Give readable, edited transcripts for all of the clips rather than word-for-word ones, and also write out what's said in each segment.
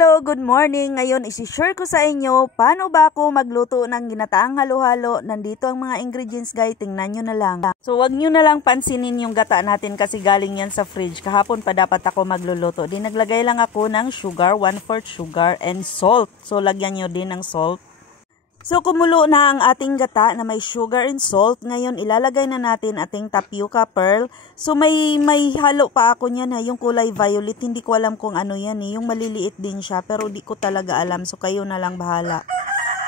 Hello, good morning. Ngayon isi-share ko sa inyo paano ba ako magluto ng ginataang halo-halo. Nandito ang mga ingredients guys, tingnan nyo na lang. So wag nyo na lang pansinin yung gata natin kasi galing yan sa fridge. Kahapon pa dapat ako magluluto. Di naglagay lang ako ng sugar, 1/4 sugar and salt. So lagyan nyo din ng salt. So kumulo na ang ating gata na may sugar and salt. Ngayon ilalagay na natin ating tapioca pearl. So may halo pa ako niyan ha, yung kulay violet. Hindi ko alam kung ano yan eh. Yung maliliit din siya pero di ko talaga alam. So kayo na lang bahala.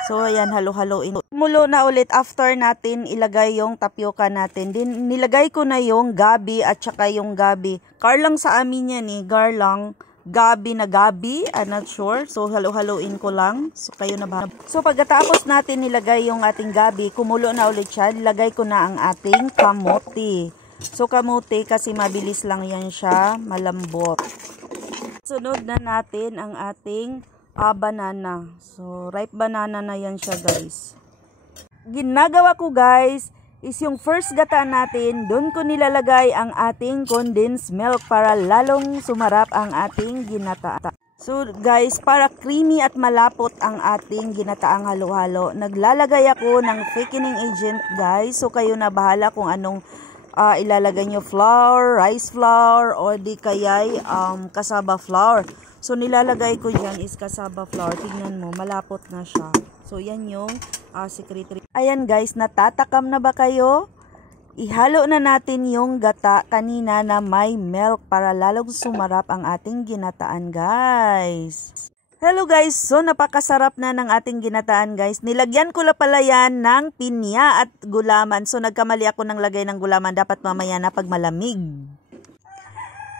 So ayan, halo-haloin. Kumulo na ulit after natin ilagay yung tapioca natin. Din nilagay ko na yung gabi at saka yung gabi. Garlang sa amin yan eh, garlang. Gabi, I'm not sure. So, halo-haloin ko lang. So, kayo na ba? So, pagkatapos natin nilagay yung ating gabi, kumulo na ulit siya. Nilagay ko na ang ating kamote. So, kamote kasi mabilis lang yan siya, malambot. Sunod na natin ang ating banana. So, ripe banana na yan siya guys. Ginagawa ko guys, is yung first gata natin, doon ko nilalagay ang ating condensed milk para lalong sumarap ang ating ginata. So guys, para creamy at malapot ang ating ginataang halo-halo, naglalagay ako ng thickening agent guys. So kayo na bahala kung anong ilalagay nyo, flour, rice flour, o di kaya'y cassava flour. So nilalagay ko dyan is cassava flour. Tingnan mo, malapot na siya. So yan yung secretary. Ayan guys, natatakam na ba kayo? Ihalo na natin yung gata kanina na may milk para lalong sumarap ang ating ginataan guys. Hello guys, so napakasarap na ng ating ginataan guys. Nilagyan ko na pala yan ng pinya at gulaman. So nagkamali ako ng lagay ng gulaman. Dapat mamaya na pag malamig.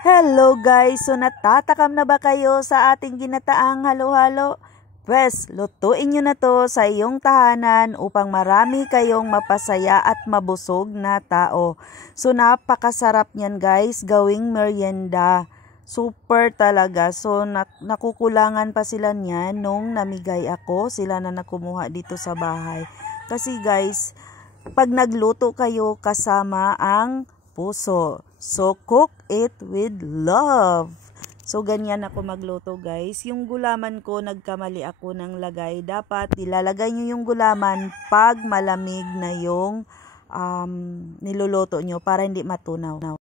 Hello guys, so natatakam na ba kayo sa ating ginataang halo-halo? Pwes, lutuin nyo na to sa iyong tahanan upang marami kayong mapasaya at mabusog na tao. So napakasarap niyan guys, gawing merienda. Super talaga. So nakukulangan pa sila niyan nung namigay ako. Sila na nakumuha dito sa bahay. Kasi guys, pag nagluto kayo kasama ang puso. So cook it with love. So, ganyan ako magluto guys. Yung gulaman ko, nagkamali ako ng lagay. Dapat ilalagay nyo yung gulaman pag malamig na yung niluluto nyo para hindi matunaw.